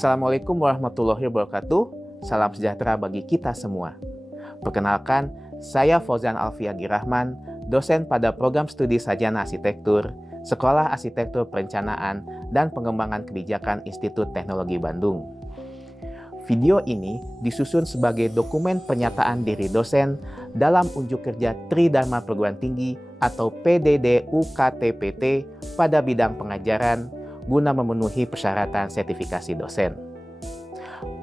Assalamualaikum warahmatullahi wabarakatuh. Salam sejahtera bagi kita semua. Perkenalkan, saya Fauzan Alfiagi Rahman, dosen pada program studi Sarjana Arsitektur, Sekolah Arsitektur Perencanaan dan Pengembangan Kebijakan Institut Teknologi Bandung. Video ini disusun sebagai dokumen pernyataan diri dosen dalam unjuk kerja Tridharma Perguruan Tinggi atau PDD UKTPT pada bidang pengajaran guna memenuhi persyaratan sertifikasi dosen.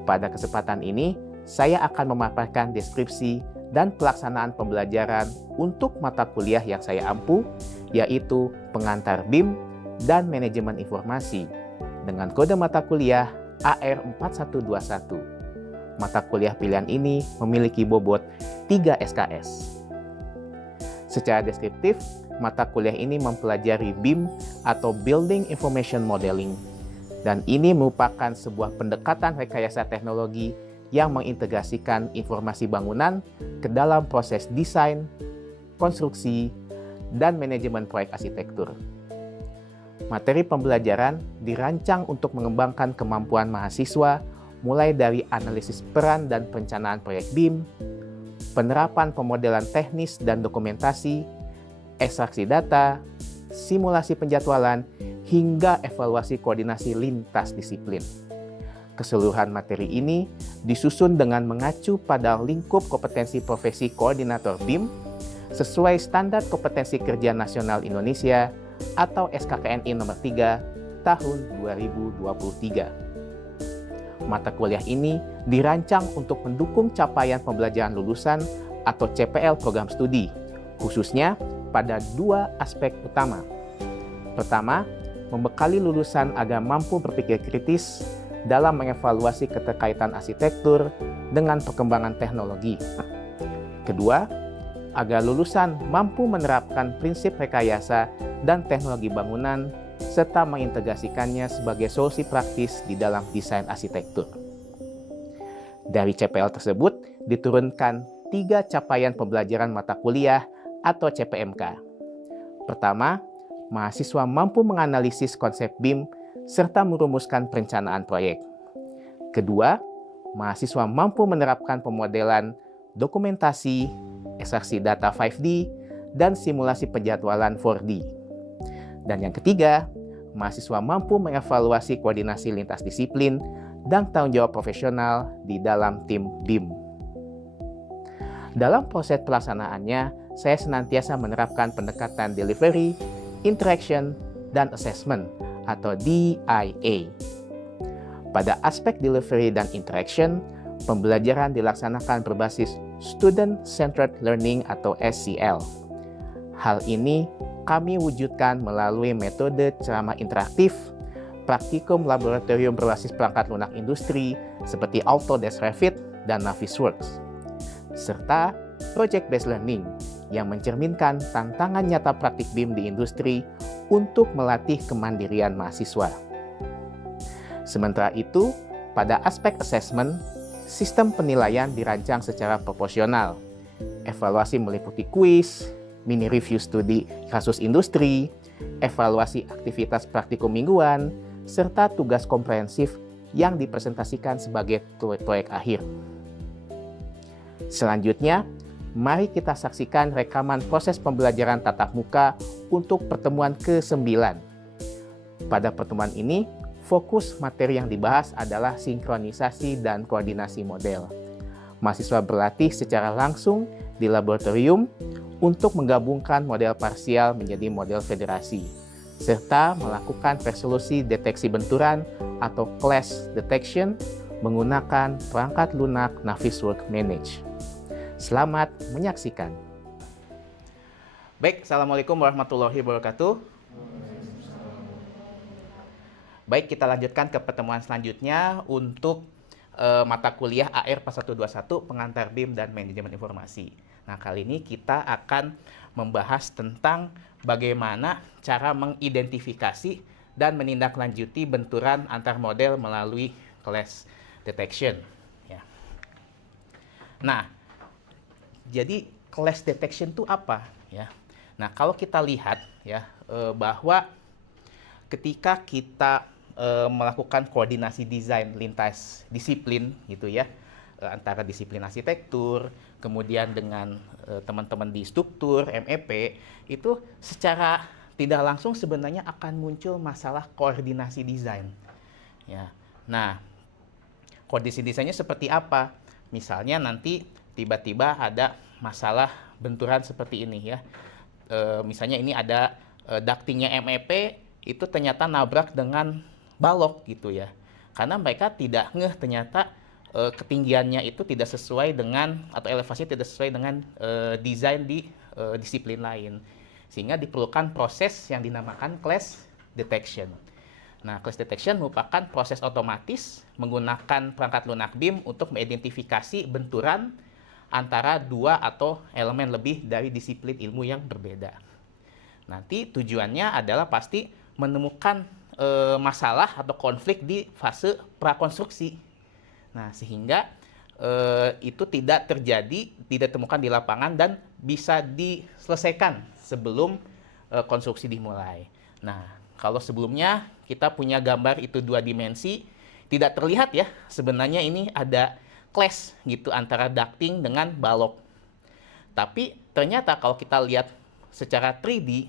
Pada kesempatan ini, saya akan memaparkan deskripsi dan pelaksanaan pembelajaran untuk mata kuliah yang saya ampu, yaitu Pengantar BIM dan Manajemen Informasi, dengan kode mata kuliah AR4121. Mata kuliah pilihan ini memiliki bobot 3 SKS. Secara deskriptif, mata kuliah ini mempelajari BIM atau Building Information Modeling, dan ini merupakan sebuah pendekatan rekayasa teknologi yang mengintegrasikan informasi bangunan ke dalam proses desain, konstruksi, dan manajemen proyek arsitektur. Materi pembelajaran dirancang untuk mengembangkan kemampuan mahasiswa mulai dari analisis peran dan perencanaan proyek BIM, penerapan pemodelan teknis dan dokumentasi, ekstraksi data, simulasi penjadwalan, hingga evaluasi koordinasi lintas disiplin. Keseluruhan materi ini disusun dengan mengacu pada lingkup kompetensi profesi koordinator BIM sesuai Standar Kompetensi Kerja Nasional Indonesia atau SKKNI nomor 3 tahun 2023. Mata kuliah ini dirancang untuk mendukung capaian pembelajaran lulusan atau CPL program studi, khususnya pada 2 aspek utama. Pertama, membekali lulusan agar mampu berpikir kritis dalam mengevaluasi keterkaitan arsitektur dengan perkembangan teknologi. Kedua, agar lulusan mampu menerapkan prinsip rekayasa dan teknologi bangunan serta mengintegrasikannya sebagai solusi praktis di dalam desain arsitektur. Dari CPL tersebut diturunkan 3 capaian pembelajaran mata kuliah atau CPMK. Pertama, mahasiswa mampu menganalisis konsep BIM serta merumuskan perencanaan proyek. Kedua, mahasiswa mampu menerapkan pemodelan, dokumentasi, ekstraksi data 5D, dan simulasi penjadwalan 4D. Dan yang ketiga, mahasiswa mampu mengevaluasi koordinasi lintas disiplin dan tanggung jawab profesional di dalam tim BIM. Dalam proses pelaksanaannya, saya senantiasa menerapkan pendekatan delivery, interaction, dan assessment atau DIA. Pada aspek delivery dan interaction, pembelajaran dilaksanakan berbasis Student-Centered Learning atau SCL. Hal ini kami wujudkan melalui metode ceramah interaktif, praktikum laboratorium berbasis perangkat lunak industri seperti Autodesk Revit dan Navisworks, serta project-based learning yang mencerminkan tantangan nyata praktik BIM di industri untuk melatih kemandirian mahasiswa. Sementara itu, pada aspek assessment, sistem penilaian dirancang secara proporsional. Evaluasi meliputi kuis, mini review studi kasus industri, evaluasi aktivitas praktikum mingguan, serta tugas komprehensif yang dipresentasikan sebagai proyek akhir. Selanjutnya, mari kita saksikan rekaman proses pembelajaran tatap muka untuk pertemuan ke-9. Pada pertemuan ini, fokus materi yang dibahas adalah sinkronisasi dan koordinasi model. Mahasiswa berlatih secara langsung di laboratorium untuk menggabungkan model parsial menjadi model federasi, serta melakukan resolusi deteksi benturan atau clash detection menggunakan perangkat lunak Navisworks Manage. Selamat menyaksikan. Baik, Assalamualaikum warahmatullahi wabarakatuh. Baik, kita lanjutkan ke pertemuan selanjutnya untuk mata kuliah AR4121 Pengantar BIM dan Manajemen Informasi. Nah, kali ini kita akan membahas tentang bagaimana cara mengidentifikasi dan menindaklanjuti benturan antar model melalui clash detection. Ya. Nah, jadi clash detection itu apa? Ya. Nah, kalau kita lihat ya bahwa ketika kita melakukan koordinasi desain lintas disiplin gitu ya, antara disiplin arsitektur, kemudian dengan teman-teman di struktur, MEP, itu secara tidak langsung sebenarnya akan muncul masalah koordinasi desain. Ya. Nah, koordinasi desainnya seperti apa? Misalnya nanti tiba-tiba ada masalah benturan seperti ini ya. Misalnya ini ada ductingnya MEP itu ternyata nabrak dengan balok gitu ya. Karena mereka tidak ngeh ternyata ketinggiannya itu tidak sesuai dengan atau elevasinya tidak sesuai dengan desain di disiplin lain. Sehingga diperlukan proses yang dinamakan clash detection. Nah, clash detection merupakan proses otomatis menggunakan perangkat lunak BIM untuk mengidentifikasi benturan antara dua atau elemen lebih dari disiplin ilmu yang berbeda. Nanti tujuannya adalah pasti menemukan masalah atau konflik di fase prakonstruksi. Nah, sehingga itu tidak terjadi, tidak ditemukan di lapangan dan bisa diselesaikan sebelum konstruksi dimulai. Nah, kalau sebelumnya kita punya gambar itu 2 dimensi, tidak terlihat ya, sebenarnya ini ada clash gitu antara ducting dengan balok. Tapi ternyata kalau kita lihat secara 3D,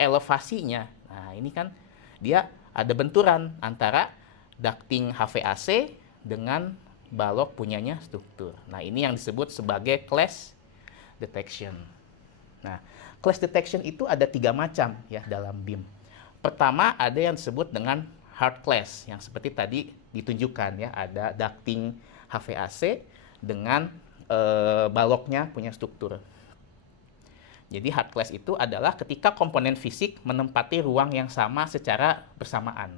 elevasinya, nah ini kan dia ada benturan antara ducting HVAC dengan balok punyanya struktur. Nah, ini yang disebut sebagai clash detection. Nah, clash detection itu ada 3 macam ya dalam BIM. Pertama ada yang disebut dengan hard clash, yang seperti tadi ditunjukkan ya, ada ducting HVAC dengan baloknya punya struktur. Jadi hard clash itu adalah ketika komponen fisik menempati ruang yang sama secara bersamaan.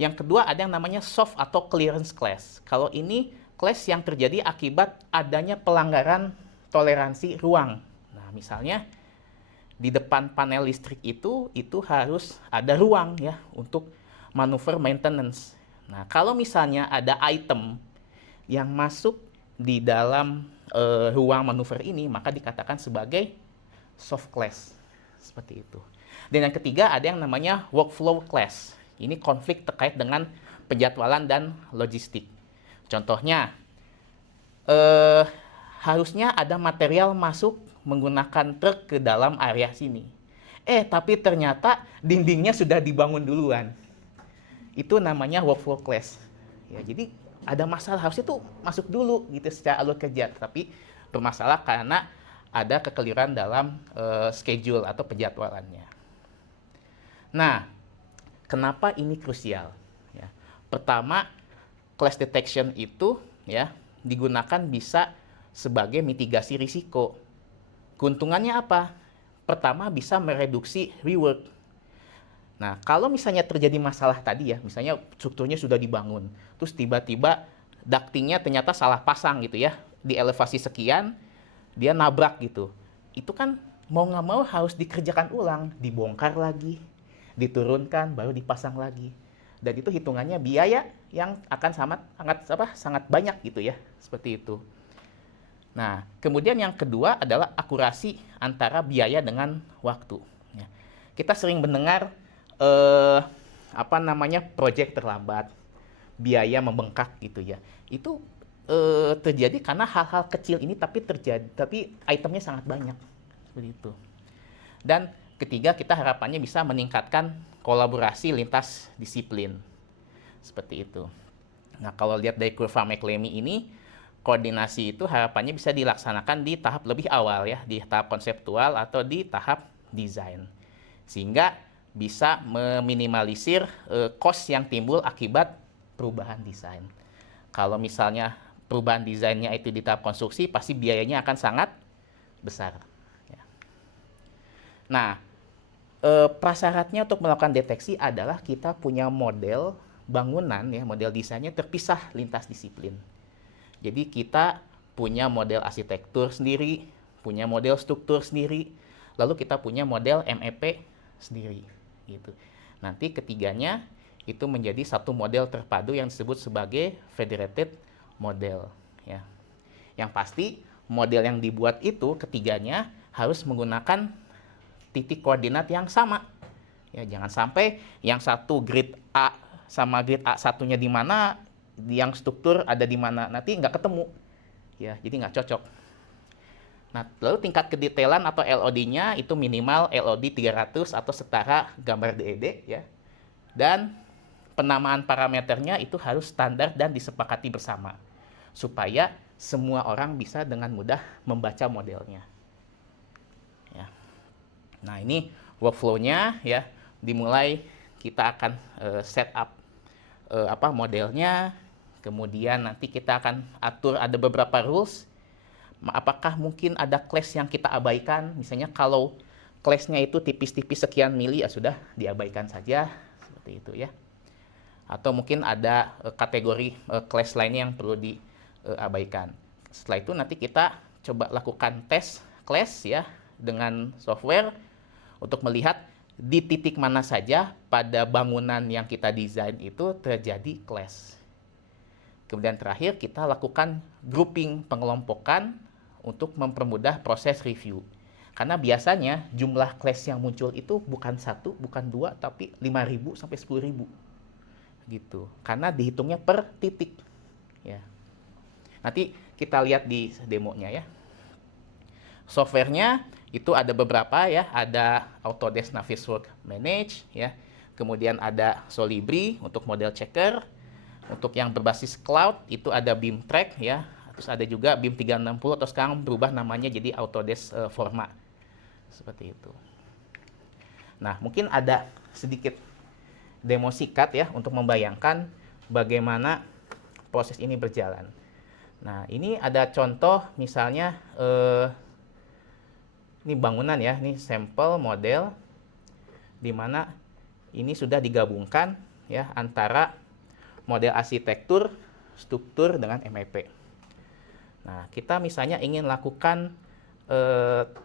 Yang kedua ada yang namanya soft atau clearance clash. Kalau ini clash yang terjadi akibat adanya pelanggaran toleransi ruang. Nah, misalnya di depan panel listrik itu harus ada ruang ya untuk manuver maintenance. Nah, kalau misalnya ada item yang masuk di dalam ruang manuver ini, maka dikatakan sebagai soft clash. Seperti itu. Dan yang ketiga ada yang namanya workflow clash. Ini konflik terkait dengan penjadwalan dan logistik. Contohnya, harusnya ada material masuk menggunakan truk ke dalam area sini. Tapi ternyata dindingnya sudah dibangun duluan. Itu namanya workflow clash. Ya, jadi ada masalah, harusnya tuh masuk dulu gitu secara alur kerja, tapi bermasalah karena ada kekeliruan dalam schedule atau penjadwalannya. Nah, kenapa ini krusial? Ya, pertama, clash detection itu ya digunakan bisa sebagai mitigasi risiko. Keuntungannya apa? Pertama, bisa mereduksi rework. Nah, kalau misalnya terjadi masalah tadi ya, misalnya strukturnya sudah dibangun, terus tiba-tiba ductingnya ternyata salah pasang gitu ya, di elevasi sekian, dia nabrak gitu. Itu kan mau nggak mau harus dikerjakan ulang, dibongkar lagi, diturunkan, baru dipasang lagi. Dan itu hitungannya biaya yang akan sangat banyak gitu ya, seperti itu. Nah, kemudian yang kedua adalah akurasi antara biaya dengan waktu. Ya. Kita sering mendengar proyek terlambat, biaya membengkak gitu ya. Itu terjadi karena hal-hal kecil ini tapi itemnya sangat banyak seperti itu. Dan ketiga, kita harapannya bisa meningkatkan kolaborasi lintas disiplin seperti itu. Nah, kalau lihat dari kurva McLamy ini, koordinasi itu harapannya bisa dilaksanakan di tahap lebih awal ya, di tahap konseptual atau di tahap desain, sehingga bisa meminimalisir cost yang timbul akibat perubahan desain. Kalau misalnya perubahan desainnya itu di tahap konstruksi, pasti biayanya akan sangat besar. Ya. Nah, prasyaratnya untuk melakukan deteksi adalah kita punya model bangunan, ya, model desainnya terpisah lintas disiplin. Jadi kita punya model arsitektur sendiri, punya model struktur sendiri, lalu kita punya model MEP sendiri. Gitu. Nanti ketiganya itu menjadi satu model terpadu yang disebut sebagai federated model. Ya. Yang pasti model yang dibuat itu ketiganya harus menggunakan titik koordinat yang sama. Ya, jangan sampai yang satu grid A sama grid A1-nya di mana, yang struktur ada di mana, nanti nggak ketemu. Ya, jadi nggak cocok. Nah, lalu tingkat kedetailan atau LOD-nya itu minimal LOD 300 atau setara gambar DED ya. Dan penamaan parameternya itu harus standar dan disepakati bersama supaya semua orang bisa dengan mudah membaca modelnya. Ya. Nah, ini workflow-nya ya. Dimulai kita akan set up modelnya, kemudian nanti kita akan atur ada beberapa rules. Apakah mungkin ada class yang kita abaikan? Misalnya kalau class-nya itu tipis-tipis sekian mili, ya sudah diabaikan saja, seperti itu ya. Atau mungkin ada kategori class lainnya yang perlu diabaikan. Setelah itu nanti kita coba lakukan tes class ya dengan software untuk melihat di titik mana saja pada bangunan yang kita desain itu terjadi clash. Kemudian terakhir kita lakukan grouping, pengelompokan untuk mempermudah proses review. Karena biasanya jumlah clash yang muncul itu bukan 1, bukan 2, tapi 5.000 sampai 10.000. Gitu. Karena dihitungnya per titik. Ya. Nanti kita lihat di demonya ya. Softwarenya itu ada beberapa ya, ada Autodesk Navisworks Manage ya. Kemudian ada Solibri untuk model checker. Untuk yang berbasis cloud itu ada BIMtrack ya. Terus ada juga BIM 360 atau sekarang berubah namanya jadi Autodesk Forma. Seperti itu. Nah, mungkin ada sedikit demo singkat ya untuk membayangkan bagaimana proses ini berjalan. Nah, ini ada contoh misalnya ini bangunan ya, ini sampel model di mana ini sudah digabungkan ya antara model arsitektur, struktur dengan MEP. Nah, kita misalnya ingin lakukan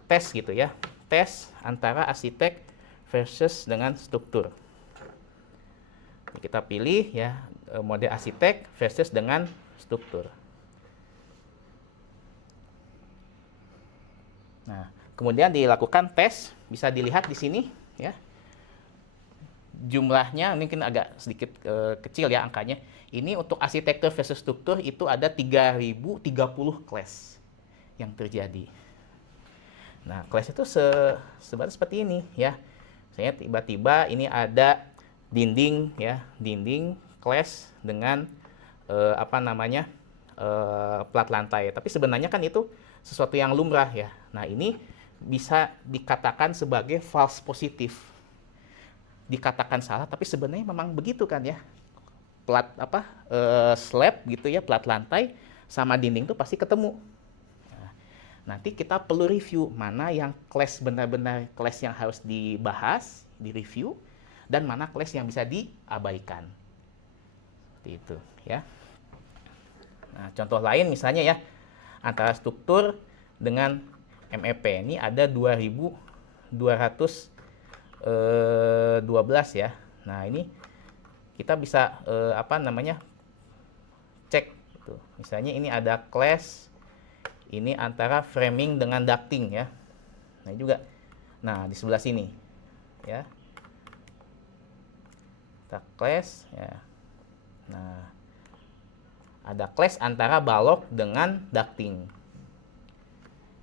tes gitu ya, tes antara arsitek versus dengan struktur. Kita pilih ya model arsitek versus dengan struktur. Nah, kemudian dilakukan tes, bisa dilihat di sini ya. Jumlahnya mungkin agak sedikit kecil ya angkanya. Ini untuk arsitektur versus struktur itu ada 3030 class yang terjadi. Nah, class itu seperti ini ya. Saya tiba-tiba ini ada dinding ya, dinding class dengan plat lantai. Tapi sebenarnya kan itu sesuatu yang lumrah ya. Nah, ini bisa dikatakan sebagai false positif. Dikatakan salah, tapi sebenarnya memang begitu kan ya. Plat slab gitu ya, plat lantai sama dinding itu pasti ketemu. Nah, nanti kita perlu review mana yang clash benar-benar clash yang harus dibahas, direview, dan mana clash yang bisa diabaikan. Seperti itu ya. Nah, contoh lain misalnya ya, antara struktur dengan MEP ini ada 2212 ya. Nah, ini kita bisa cek gitu. Misalnya ini ada clash ini antara framing dengan ducting ya. Nah, juga. Nah, di sebelah sini ya. Kita clash ya. Nah, ada clash antara balok dengan ducting.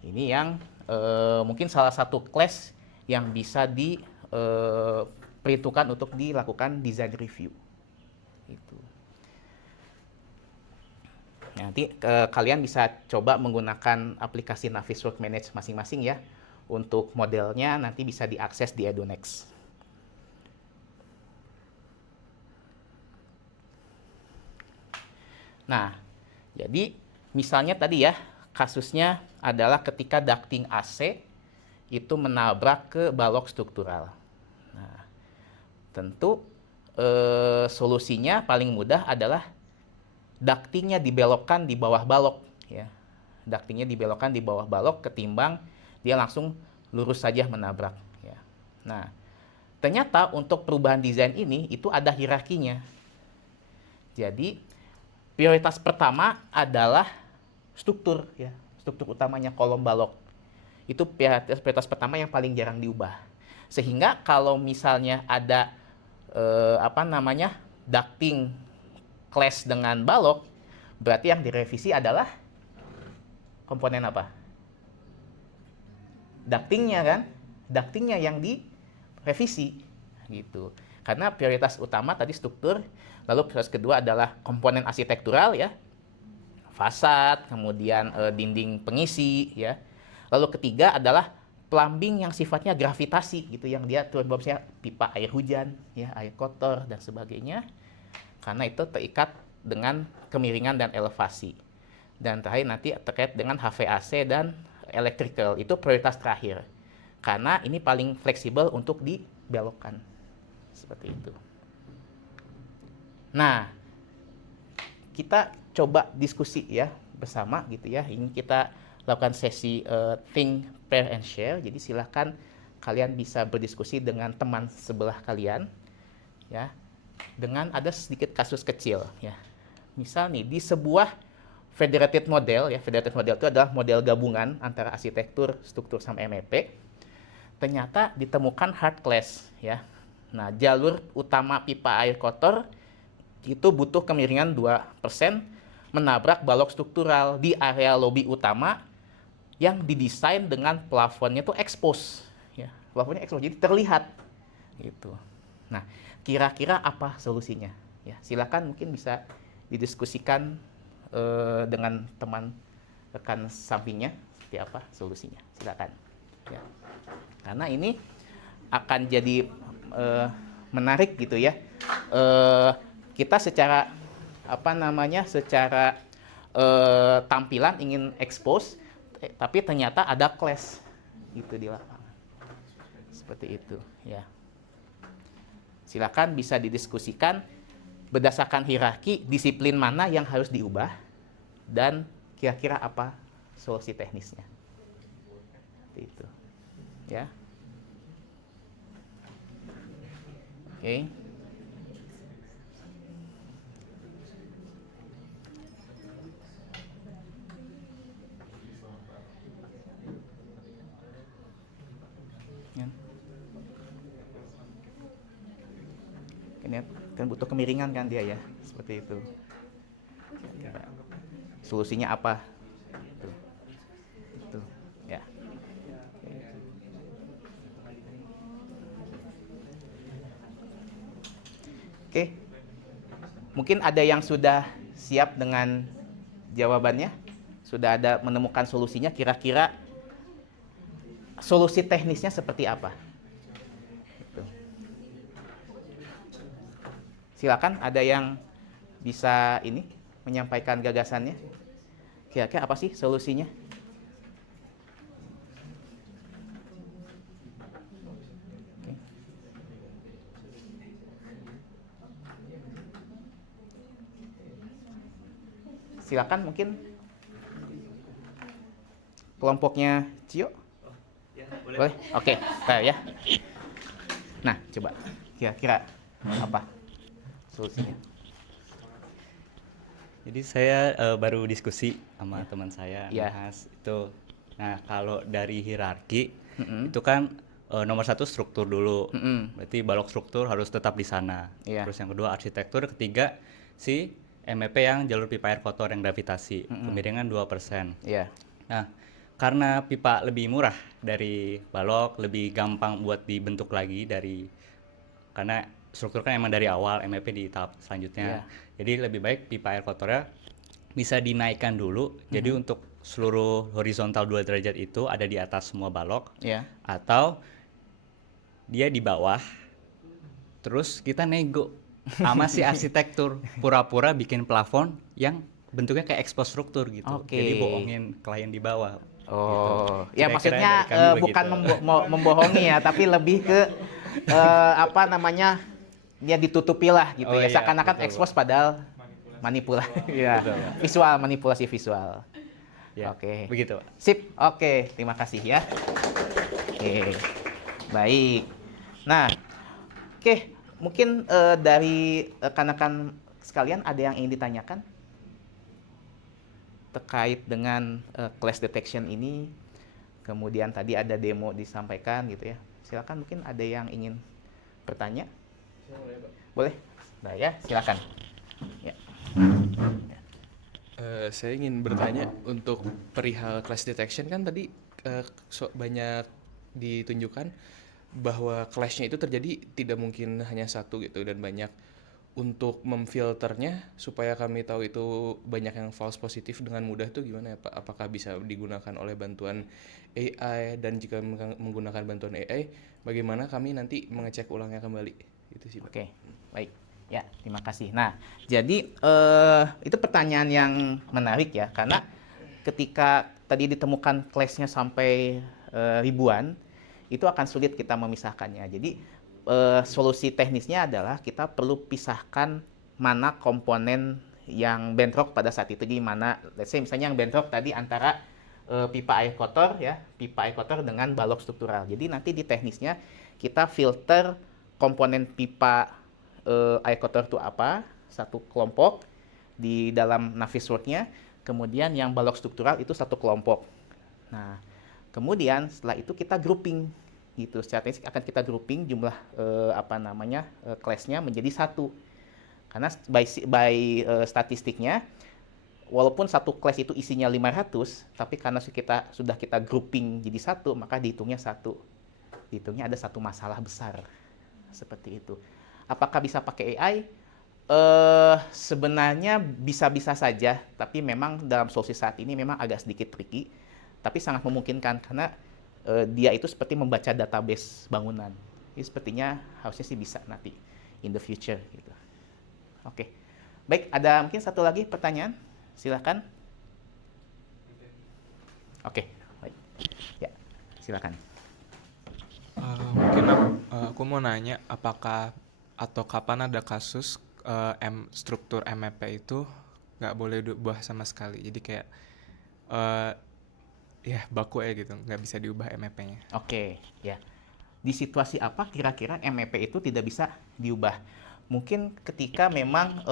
Ini yang mungkin salah satu clash yang bisa diperhitungkan untuk dilakukan design review. Itu. Nanti kalian bisa coba menggunakan aplikasi Navisworks Manage masing-masing ya. Untuk modelnya nanti bisa diakses di Edunext. Nah, jadi misalnya tadi ya, kasusnya adalah ketika ducting AC itu menabrak ke balok struktural. Nah, tentu solusinya paling mudah adalah ductingnya dibelokkan di bawah balok ya. Ductingnya dibelokkan di bawah balok ketimbang dia langsung lurus saja menabrak ya. Nah, ternyata untuk perubahan desain ini itu ada hierarkinya. Jadi prioritas pertama adalah struktur ya, struktur utamanya kolom balok. Itu prioritas pertama yang paling jarang diubah. Sehingga kalau misalnya ada ducting clash dengan balok, berarti yang direvisi adalah komponen apa? Ductingnya kan? Ductingnya yang direvisi gitu. Karena prioritas utama tadi struktur, lalu prioritas kedua adalah komponen arsitektural ya, fasad, kemudian dinding pengisi ya. Lalu ketiga adalah plumbing yang sifatnya gravitasi gitu, yang dia turun bawahnya pipa air hujan ya, air kotor dan sebagainya. Karena itu terikat dengan kemiringan dan elevasi. Dan terakhir nanti terkait dengan HVAC dan electrical, itu prioritas terakhir. Karena ini paling fleksibel untuk dibelokkan. Seperti itu. Nah, kita coba diskusi ya bersama gitu ya. Ini kita lakukan sesi think, pair, and share. Jadi silahkan kalian bisa berdiskusi dengan teman sebelah kalian ya, dengan ada sedikit kasus kecil ya. Misal nih di sebuah federated model ya, federated model itu adalah model gabungan antara arsitektur, struktur sama MEP. Ternyata ditemukan hard clash ya. Nah, jalur utama pipa air kotor itu butuh kemiringan 2% menabrak balok struktural di area lobi utama yang didesain dengan plafonnya tuh expose ya. Plafonnya expose jadi terlihat gitu. Nah, kira-kira apa solusinya? Ya, silakan mungkin bisa didiskusikan dengan teman rekan sampingnya seperti apa solusinya. Silakan. Ya. Karena ini akan jadi menarik gitu ya. Kita secara secara tampilan ingin expose, tapi ternyata ada clash gitu di lapangan. Seperti itu ya. Silakan bisa didiskusikan berdasarkan hierarki disiplin mana yang harus diubah dan kira-kira apa solusi teknisnya. Seperti itu. Ya. Oke. Ini kan butuh kemiringan kan dia ya, seperti itu. Solusinya apa? Itu, ya. Oke, mungkin ada yang sudah siap dengan jawabannya, sudah ada menemukan solusinya. Kira-kira solusi teknisnya seperti apa? Silakan, ada yang bisa ini menyampaikan gagasannya. Kira-kira apa sih solusinya? Oke. Silakan mungkin kelompoknya Cio. Boleh? Oke, ya. Nah, coba kira-kira apa solusinya? Jadi saya baru diskusi sama teman saya, Ya. Nahas itu. Nah, kalau dari hierarki itu kan nomor satu struktur dulu. Berarti balok struktur harus tetap di sana. Iya. Terus yang kedua arsitektur, ketiga si MEP yang jalur pipa air kotor yang gravitasi. Kemiringan 2%. Iya. Nah, karena pipa lebih murah dari balok, lebih gampang buat dibentuk lagi karena struktur kan emang dari awal, MEP di tahap selanjutnya. Iya. Jadi lebih baik pipa air kotornya bisa dinaikkan dulu. Jadi untuk seluruh horizontal 2 derajat itu ada di atas semua balok. Iya. Atau dia di bawah. Terus kita nego sama si arsitektur, pura-pura bikin plafon yang bentuknya kayak expose struktur gitu. Oke. Jadi bohongin klien di bawah. Oh, gitu. ya Kira-kira maksudnya dari kami bukan begitu. membohongi ya, tapi lebih ke ya ditutupi lah gitu Oh ya, iya, seakan-akan betul. expose padahal manipulasi, ya, Betul. visual, manipulasi visual. Ya, Oke. begitu, Pak. Sip, oke, terima kasih ya. Oke, baik. Nah, oke, mungkin dari rekan-rekan sekalian ada yang ingin ditanyakan terkait dengan clash detection ini. Kemudian tadi ada demo disampaikan gitu ya. Silakan, mungkin ada yang ingin bertanya. Boleh, Nah ya, silakan. Ya. Saya ingin bertanya untuk perihal clash detection kan tadi banyak ditunjukkan bahwa clash-nya itu terjadi tidak mungkin hanya satu gitu dan banyak. Untuk memfilternya supaya kami tahu itu banyak yang false positif dengan mudah tuh gimana ya Pak? Apakah bisa digunakan oleh bantuan AI, dan jika menggunakan bantuan AI, bagaimana kami nanti mengecek ulangnya kembali? Itu sih Pak. Oke, baik. Ya, terima kasih. Nah, jadi itu pertanyaan yang menarik ya, karena ketika tadi ditemukan clash-nya sampai ribuan, itu akan sulit kita memisahkannya. Jadi solusi teknisnya adalah kita perlu pisahkan mana komponen yang bentrok pada saat itu. Jadi mana, let's say misalnya yang bentrok tadi antara pipa air kotor ya, pipa air kotor dengan balok struktural. Jadi nanti di teknisnya kita filter komponen pipa air kotor itu apa, satu kelompok di dalam Navisworks-nya, kemudian yang balok struktural itu satu kelompok. Nah, kemudian setelah itu kita grouping gitu. Secara teknis akan kita grouping jumlah class-nya menjadi satu. Karena by statistiknya, walaupun satu class itu isinya 500, tapi karena sudah kita grouping jadi satu, maka dihitungnya satu. Dihitungnya ada satu masalah besar. Seperti itu. Apakah bisa pakai AI? Sebenarnya bisa-bisa saja, tapi memang dalam solusi saat ini memang agak sedikit tricky, tapi sangat memungkinkan karena dia itu seperti membaca database bangunan. Ini sepertinya harusnya sih bisa nanti in the future gitu. Oke. Baik, ada mungkin satu lagi pertanyaan? Silakan. Oke, baik. Ya, silakan. Mungkin aku mau nanya apakah atau kapan ada kasus struktur MEP itu nggak boleh diubah sama sekali. Jadi kayak ya baku ya gitu, nggak bisa diubah MEP-nya. Oke, ya. Di situasi apa kira-kira MEP itu tidak bisa diubah? Mungkin ketika memang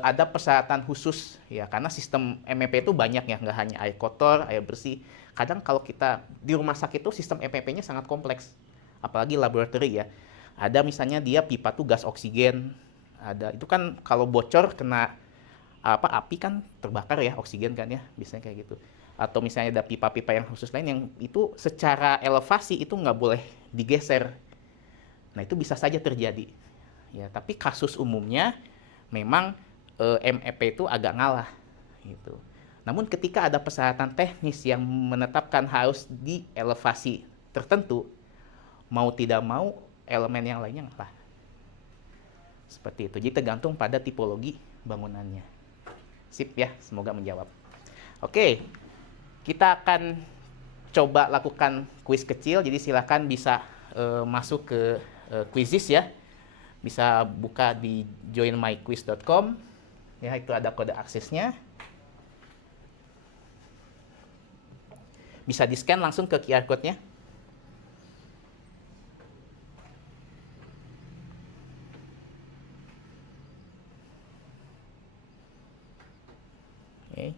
ada persyaratan khusus ya, karena sistem MEP itu banyak ya, nggak hanya air kotor, air bersih. Kadang kalau kita di rumah sakit itu sistem MEP-nya sangat kompleks, apalagi laboratory ya. Ada misalnya dia pipa tuh gas oksigen, ada itu kan kalau bocor kena api kan terbakar ya oksigen kan ya, biasanya kayak gitu. Atau misalnya ada pipa-pipa yang khusus lain yang itu secara elevasi itu nggak boleh digeser. Nah itu bisa saja terjadi. Ya, tapi kasus umumnya memang MEP itu agak ngalah gitu. Namun ketika ada persyaratan teknis yang menetapkan harus di elevasi tertentu, mau tidak mau elemen yang lainnya ngalah. Seperti itu. Jadi tergantung pada tipologi bangunannya. Sip ya, semoga menjawab. Oke, kita akan coba lakukan kuis kecil. Jadi silakan bisa masuk ke Quizizz ya. Bisa buka di joinmyquiz.com. Ya, itu ada kode aksesnya. Bisa di-scan langsung ke QR code-nya. Oke.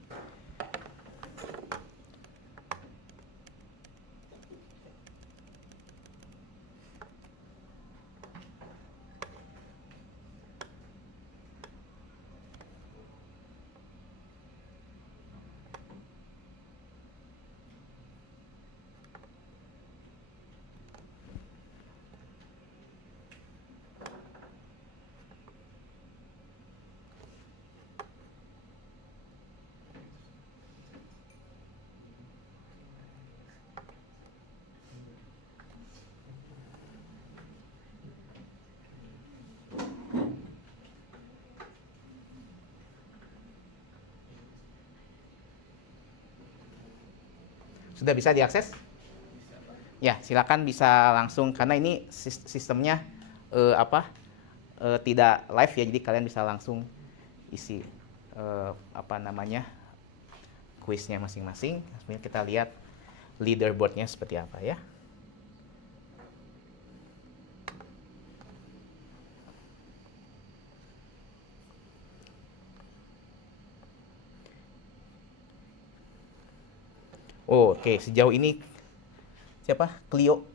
Sudah bisa diakses? Ya, silakan bisa langsung karena ini sistemnya tidak live ya, jadi kalian bisa langsung isi kuisnya masing-masing. Kemudian kita lihat leaderboardnya seperti apa ya. Oh, oke. Sejauh ini siapa? Clio.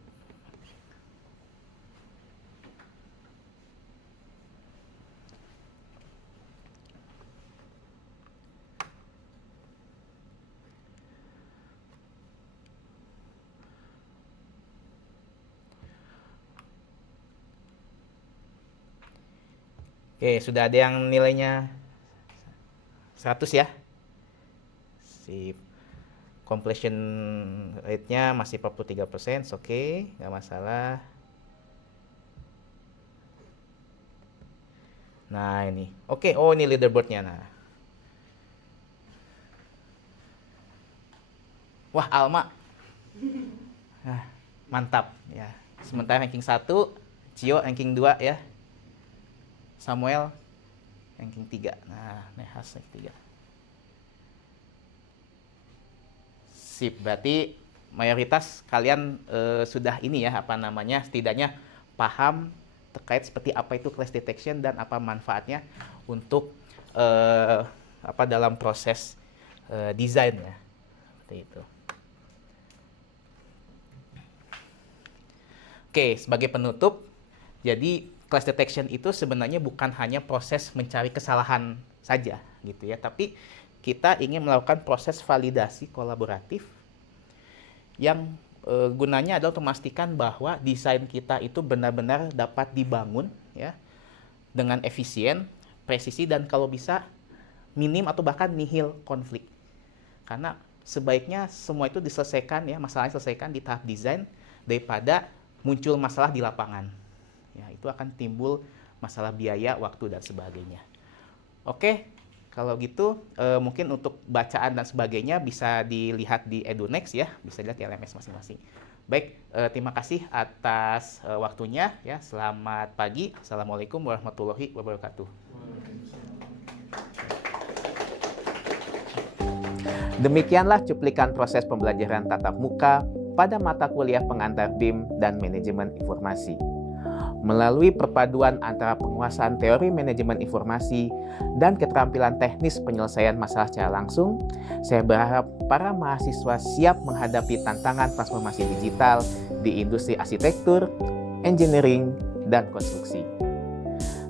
Oke, sudah ada yang nilainya 100 ya? Sip. Completion rate-nya masih 43%, oke, nggak masalah. Nah ini, oke, oh ini leaderboard-nya. Nah, wah Alma, nah, mantap ya. Sementara ranking 1, Cio ranking 2 ya, Samuel ranking 3. Nah, Nehas ranking 3. Sip, berarti mayoritas kalian sudah ini ya, apa namanya, setidaknya paham terkait seperti apa itu clash detection dan apa manfaatnya untuk apa dalam proses desain ya. Seperti itu. Oke, sebagai penutup, jadi clash detection itu sebenarnya bukan hanya proses mencari kesalahan saja gitu ya, tapi kita ingin melakukan proses validasi kolaboratif yang gunanya adalah untuk memastikan bahwa desain kita itu benar-benar dapat dibangun ya dengan efisien, presisi, dan kalau bisa minim atau bahkan nihil konflik. Karena sebaiknya semua itu diselesaikan ya, masalahnya diselesaikan di tahap desain daripada muncul masalah di lapangan. Ya, itu akan timbul masalah biaya, waktu, dan sebagainya. Oke, kalau gitu mungkin untuk bacaan dan sebagainya bisa dilihat di EduNext ya, bisa dilihat di LMS masing-masing. Baik, terima kasih atas waktunya ya. Selamat pagi. Assalamualaikum warahmatullahi wabarakatuh. Demikianlah cuplikan proses pembelajaran tatap muka pada mata kuliah pengantar BIM dan manajemen informasi. Melalui perpaduan antara penguasaan teori manajemen informasi dan keterampilan teknis penyelesaian masalah secara langsung, saya berharap para mahasiswa siap menghadapi tantangan transformasi digital di industri arsitektur, engineering, dan konstruksi.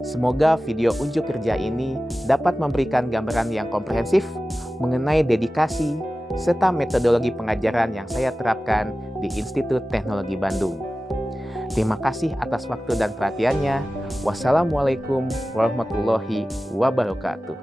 Semoga video unjuk kerja ini dapat memberikan gambaran yang komprehensif mengenai dedikasi serta metodologi pengajaran yang saya terapkan di Institut Teknologi Bandung. Terima kasih atas waktu dan perhatiannya. Wassalamualaikum warahmatullahi wabarakatuh.